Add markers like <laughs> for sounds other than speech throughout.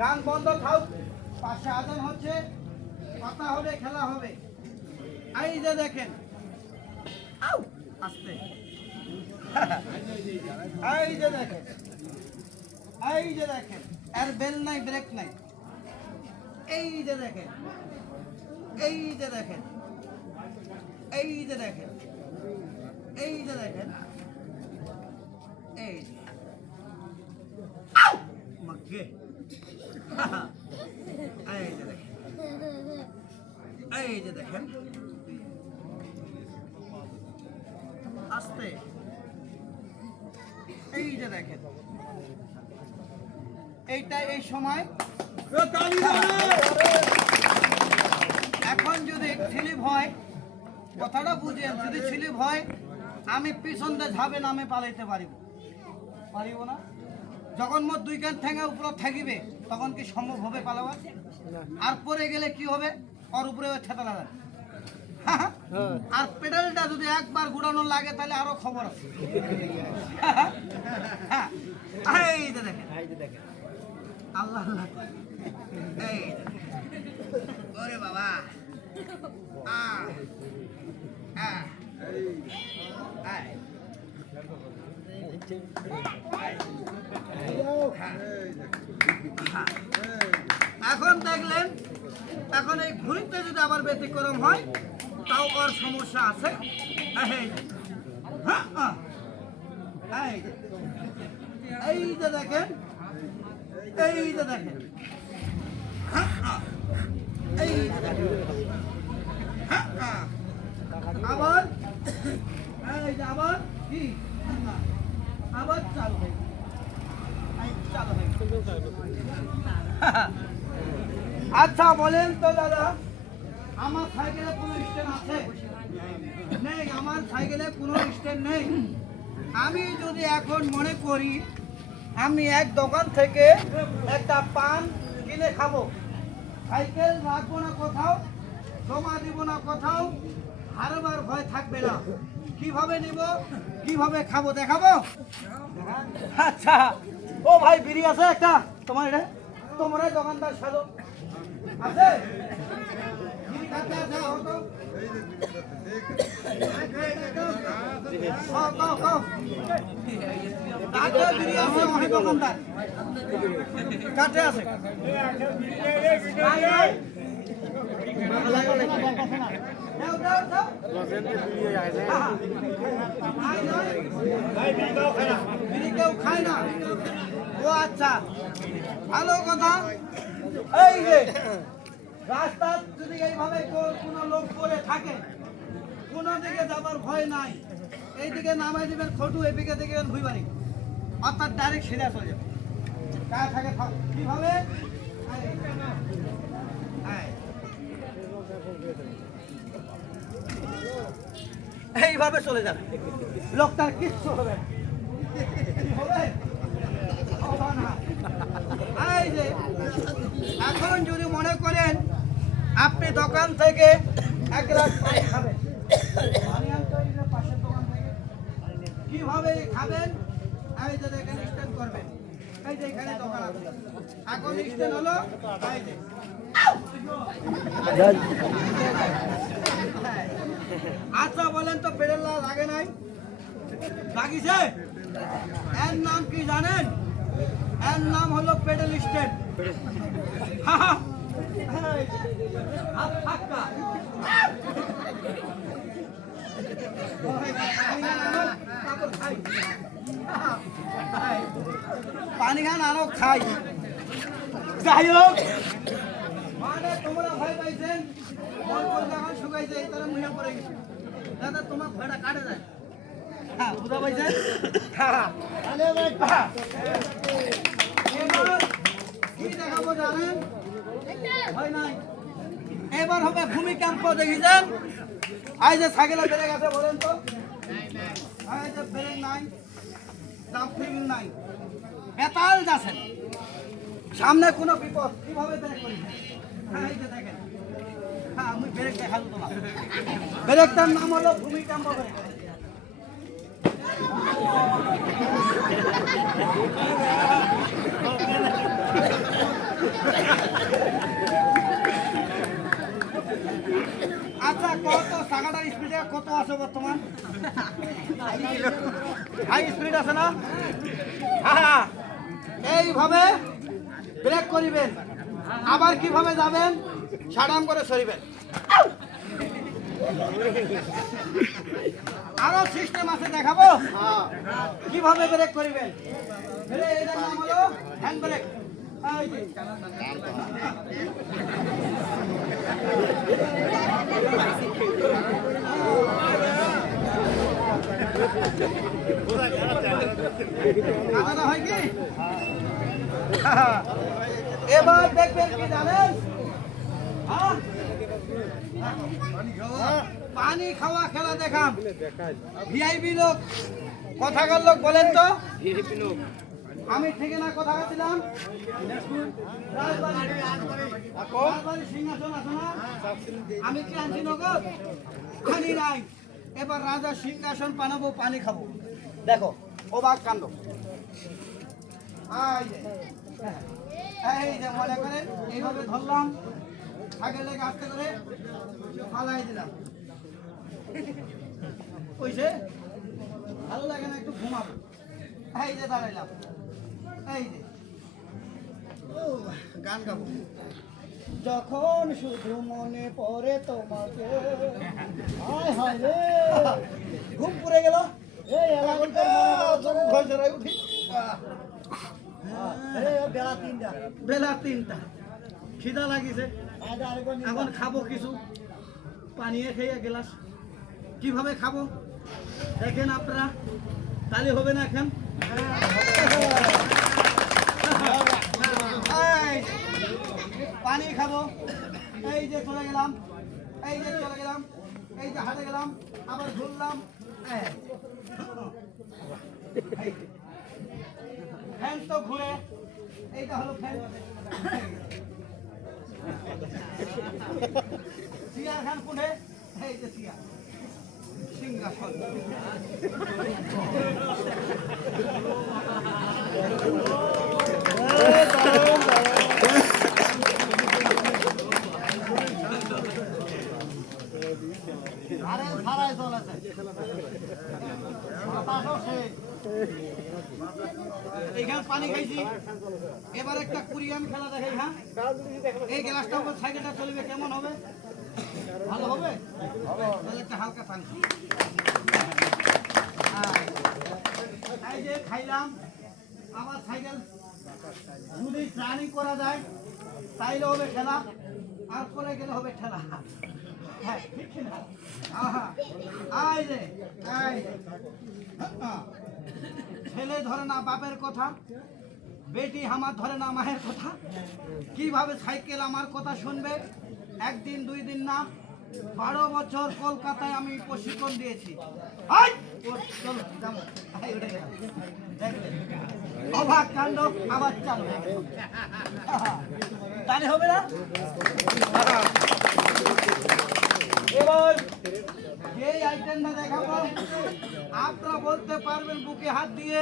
গান বন্ধ থাক, পাশে আদান হচ্ছে কথা হবে খেলা হবে এই যে দেখেন, আউ, আস্তে এই যে দেখেন, এই যে দেখেন এর বেল নাই, ব্রেক নাই এই যে দেখেন, এই যে দেখেন, এই যে দেখেন, এই যে দেখেন, এই। আউ! মাগে। এই যে এই এখন যদি স্লিপ হয়, কথাটা বুঝেন, যদি স্লিপ হয়, আমি পিছন দিয়ে ঝাবে নামে পালাইতে পারিব। পারিব না? যখন মোট দুই কান ঠেঙে উপরে থাকিবে তখন কি সম্ভব হবে পালাবার? আর পরে গেলে কি হবে? ওর উপরে ঠেতা লাগাবে। আর পেডালটা যদি একবার ঘুরানো লাগে তাহলে আরও খবর আছে। হ্যাঁ, এই যে দেখেন। আল্লাহ আল্লাহ। এই ওরে বাবা। আ আ আয় এখন দেখলেন এখন এই ঘুরিতে যদি আবার ব্যতিক্রম হয় তাও ওর সমস্যা আছে এই যে। হ্যাঁ, এই যে। দেখেন এই যে দেখেন হ্যাঁ, দেখেন হ্যাঁ, আবার এই যে আবার কি আবার চালু হয়ে। চালু হয়ে। আচ্ছা বলেন তো দাদা, আমার সাইকেলে কোনো স্ট্যান্ড আছে? নেই, আমার সাইকেলে কোনো স্ট্যান্ড নেই। আমি যদি এখন মনে করি, আমি এক দোকান থেকে একটা পান কিনে খাব। সাইকেল রাখব না কোথাও, জমা দিব না কোথাও, হারবার ভয় থাকবে না। কীভাবে নিব, কীভাবে খাব, দেখাবো? আচ্ছা ও ভাই, বিড়ি আছে একটা? তোমার এটা? তোমরা দোকানদার সাজো খাতে আছে ও আচ্ছা ভালো কথা। এই যে, রাস্তা যদি এইভাবে কোনো লোক পড়ে থাকে, কোনো দিকে যাবার ভয় নাই। এইদিকে নামাই দিবেন, খটু, এদিকে দিকে ভুইবাড়ি। অর্থাৎ ডাইরেক্ট সিধা চলে যাবে। যা থাকে। এইভাবে চলে যাবে। লোকটার কিচ্ছু হবে? হবে না। এখন যদি মনে করেন আপনি দোকান থেকে এক গ্লাস পানি খাবেন। কীভাবে খাবেন? স্ট্যান্ড করবেন। এই যে এখানে দোকান এখন হলো আচ্ছা বলেন তো পেডেল লাগে নাই? লাগিছে? এর নাম কি জানেন? এর নাম হলো পেডেল খাই। পানি খান আরও খাই। যাই হোক। মানে তোমরা ভয় পাইছেন যখন শুকাইছে তারা মুহে পড়ে গেছে। দাদা তোমার ভয়টা কাটে যায়। হ্যাঁ বুঝা পাইছেন? হ্যাঁ হ্যাঁ। কি দেখাবো, জানেন? ভয় নাই। এবার হবে ভূমিকম্প দেখিছেন? এই যে সাইকেলে ব্রেক আছে বলেন তো। নাই সামনে কোনো বিপদ, কীভাবে হ্যাঁ যে হ্যাঁ আমি দেখাবো নাম ভূমিকম্প <laughs> আচ্ছা কত? চাকাটার স্পিডে কত আছে বর্তমান? হাই স্পিড আছে না? হ্যাঁ এইভাবে ব্রেক করিবেন। আবার কীভাবে যাবেন? সাডাম করে সরিবেন। আরও সিস্টেম আছে দেখাবো? কীভাবে ব্রেক করিবেন? হ্যান্ড ব্রেক এবার হ্যাঁ? পানি খাওয়া খেলা দেখাম ভিআইপি লোক কথাকার লোক বলেন তো। আমি ঠিকানা কথা রাজবাড়ি। সিংহাসন না? আমি কি আনছি নগদ? পানি নাই। এবার রাজা সিংহাসন পানাবো পানি খাব। দেখো অবাক কাণ্ড। এই যে, মনে করেন এইভাবে ধরলাম আগে লেগে আস্তে করে ফালাই দিলাম। কইছে ভালো লাগে না একটু ঘুমাবো। এই যে দাঁড়াইলাম। এই যে। ও, গান গাবো। যখন শুধু মনে পড়ে তোমাকে হায় হায় রে। ঘুম পুড়ে গেল। এই এলাকার ঘর উঠি। বেলা তিনটা। বেলা তিনটা। খিদা লাগিছে। এখন খাব কিছু। পানিয়ে খেয়ে গেলাস। কীভাবে খাব? দেখেন আপনারা। তাহলে হবে না এখন এই, পানি খাব। এই যে চলে গেলাম, এই যে চলে গেলাম, এই যে হাতে গেলাম, আবার ঘুরলাম। ফ্যান তো ঘুরে, এইটা হলো ফ্যান। সিয়ার খান কোনে? এই যে সিয়া সিংহাসন। এইখানে পানি খাইছি। এবার একটা কোরিয়ান খেলা দেখাই হ্যাঁ? এই গ্লাসটা উপর সাইকেলটা চলবে, কেমন হবে? ভালো হবে? তাহলে একটা হালকা হ্যাঁ। এই যে খাইলাম আবার সাইকেল যদি ট্রানিং করা যায়, তাইলে হবে খেলা আর পরে গেলে হবে খেলা হ্যাঁ ঠিক না আহা আই রে হ্যাঁ। ছেলে ধরে না বাপের কথা, বেটি আমার ধরে না মায়ের কথা। কীভাবে সাইকেল আমার কথা শুনবে? একদিন, দুই দিন না, বারো বছর কলকাতায় আমি প্রশিক্ষণ দিয়েছি? অবাক কাণ্ড, আবার চালু তাহলে হবে না? এবার যে আইটেমটা দেখাবো। আপনারা বলতে পারবেন বুকে হাত দিয়ে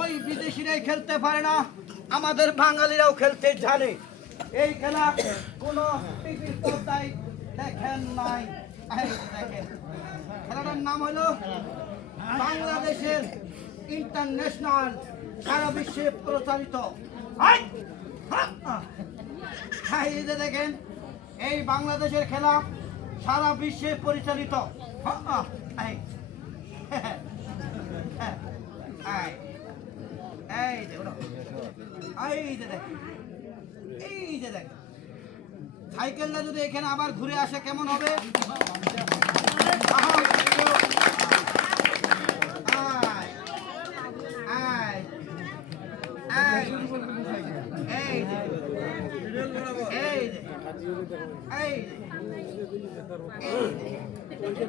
ওই বিদেশিরাই খেলতে পারে না আমাদের বাঙালিরাও খেলতে জানে। এই খেলা কোনো দেখেন নাই। দেখেন খেলাটার নাম হলো বাংলাদেশের ইন্টারন্যাশনাল সারা বিশ্বে প্রচারিত! হ্যাঁ, এই দেখেন এই বাংলাদেশের খেলা সারা বিশ্বে পরিচালিত। হ্যাঁ, এই। হ্যাঁ, এই। ওরা। এই দেখ এই দেখ সাইকেলটা যদি এখানে আবার ঘুরে আসে কেমন হবে। এই এই এই కొంచెం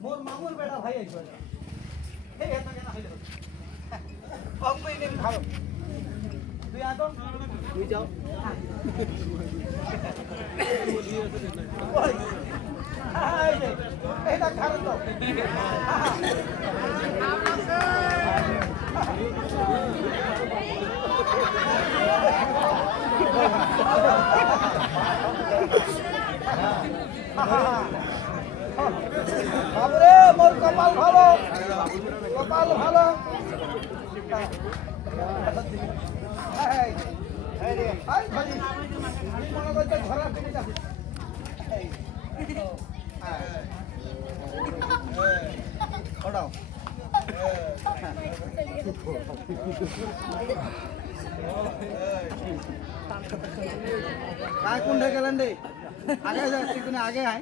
মোর মামুর বেটা ভাই আইছো এই এত কেন হইল অঙ্ক ইনে ভালো তুই আতো তুই যাও। ওই, এই যে, এটা খারাপ তো বাবরে মোর কপাল ভালো কপাল ভালো এই, এই রে, এই খালি, আমি মনে করছি ঘোড়া পিঠে যাবে। এই, হ্যাঁ। ওঠাও। काय कुंड गेलं रे आगे जा तिकडून आगे आहे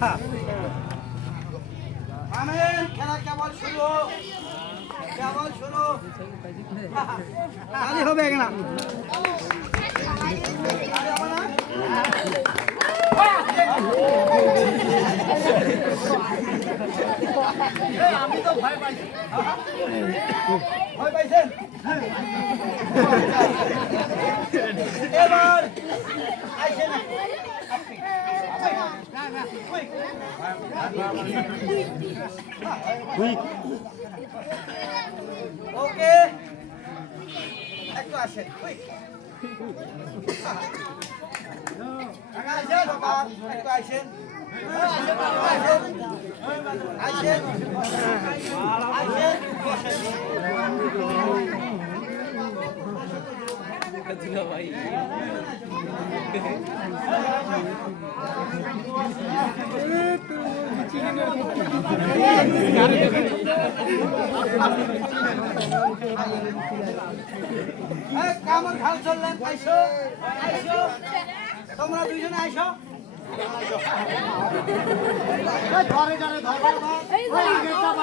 হ্যাঁ। আমেন খেলা কেবল শুরু কেবল শুরু আজ হবে না? আমি তো ভয় পাইছি পাইছেন এবার Quick. ওকে। একটু আসেন। কুইক আসেন বাবা। একটু আসেন আসেন আসেন বসেন। এই, কামর খাল চললেন আইসো। আইসো। তোমরা দুইজনে আইসো।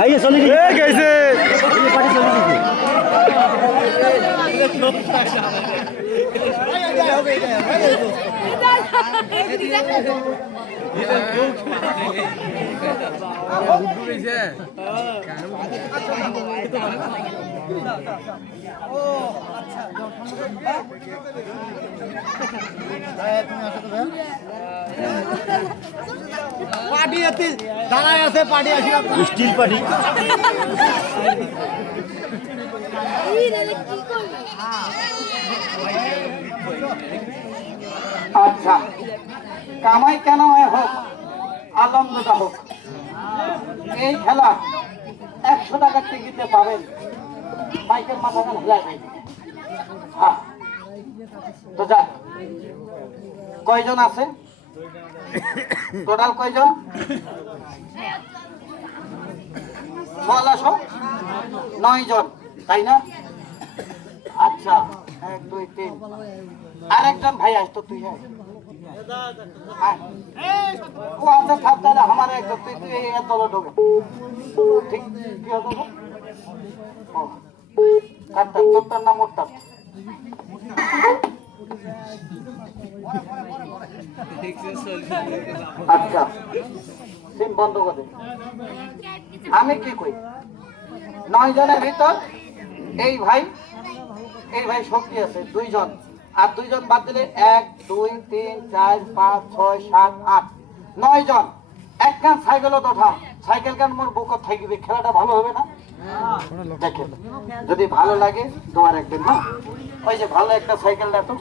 আইয়ে চলে গেছে। ও আচ্ছা পার্টি আছে দাঁড়ায় আছে স্টিল পার্টি। আচ্ছা কামাই কেন হোক, আনন্দটা হোক। এই খেলা একশো টাকার টিকিটে পাবেন। বাইকের মাথাটা ভুলাই হ্যাঁ। তো কয়জন আছে? টোটাল কয়জন? বল আসো নয় জন তাই না? আচ্ছা এক, দুই, তিন। আরেকজন ভাই আসতো, তুই হ্যাঁ। ও আচ্ছা থাক তাহলে, আমার একজন তুই তুই এই দলে ঢোকে। ঠিক, কি ও। কাটতাম তোর? নাম আচ্ছা সিম বন্ধ করে। আমি কি কই নয় জনের ভিতর এই ভাই এই ভাই শক্তি আছে, দুইজন। আর দুইজন বাদ দিলে এক, দুই, তিন, চার, পাঁচ, ছয়, সাত, আট নয় জন এক কান সাইকেলও তো ওঠাম সাইকেল কান মোর বুকত থাকবে, খেলাটা ভালো হবে না? দেখেন, যদি ভালো লাগে, তোমার একদিন না ওই যে ভালো একটা সাইকেল দেখো